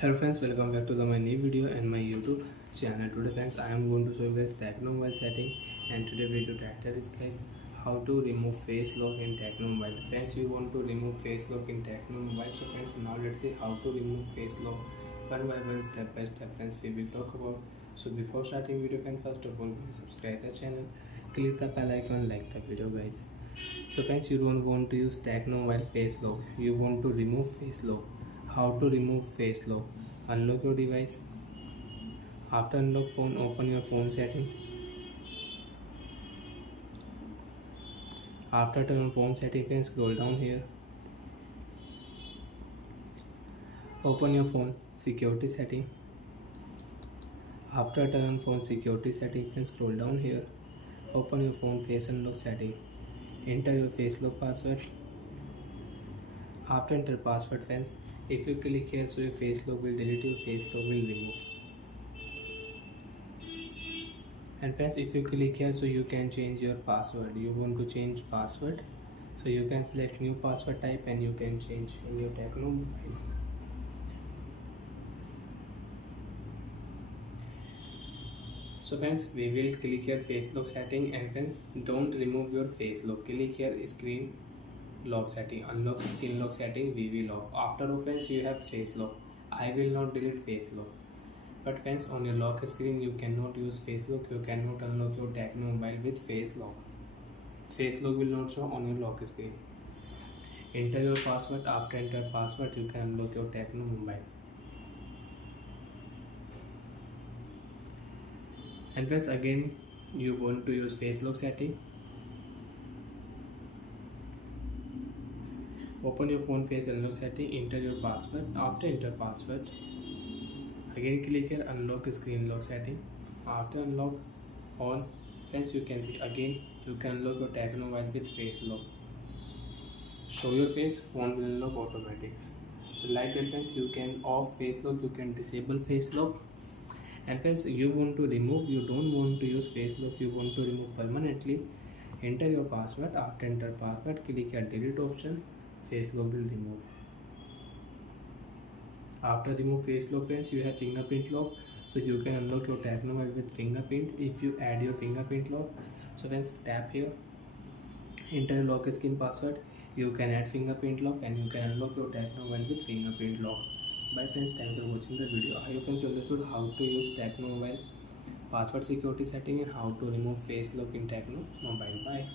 Hello friends, welcome back to my new video and my YouTube channel. Today friends, I am going to show you guys Tecno mobile setting, and today video title is guys how to remove face lock in Tecno mobile. Friends, you want to remove face lock in Tecno mobile. So friends, now let's see how to remove face lock one by one, step by step. Friends, we will talk about. So before starting video, can first of all subscribe the channel, click the bell icon, like the video guys. So friends, you don't want to use Tecno mobile face lock, you want to remove face lock. How to remove face lock? Unlock your device. After unlock phone, open your phone setting. After turn on phone setting, then scroll down here. Open your phone security setting. After turn on phone security setting, then scroll down here. Open your phone face unlock setting. Enter your face lock password. After enter password, friends, if you click here, so your face lock will delete, your face lock will remove. And friends, if you click here, so you can change your password. You want to change password, so you can select new password type and you can change in your Tecno mobile. So friends, we will click here face lock setting, and friends, don't remove your face lock. Click here screen lock setting, unlock screen lock setting, we will off. After friends, you have face lock. I will not delete face lock, but friends, on your lock screen you cannot use face lock. You cannot unlock your Tecno mobile with face lock. Face lock will not show on your lock screen. Enter your password. After enter password, you can unlock your Tecno mobile. And friends, again you want to use face lock setting. Open your phone face unlock setting, enter your password. After enter password, again click here unlock screen lock setting. After unlock on, friends, you can see again you can unlock your Tecno mobile with face lock. Show your face, phone will unlock automatic. So like that friends, you can off face lock, you can disable face lock. And friends, you want to remove, you don't want to use face lock, you want to remove permanently. Enter your password. After enter password, click here delete option, face lock will remove. After remove face lock, friends, you have fingerprint lock, so you can unlock your Tecno mobile with fingerprint if you add your fingerprint lock. So friends, tap here, enter your lock screen password, you can add fingerprint lock and you can unlock your Tecno mobile with fingerprint lock. Bye friends, thanks for watching the video. I hope friends you understood how to use Tecno mobile password security setting and how to remove face lock in Tecno mobile. Bye.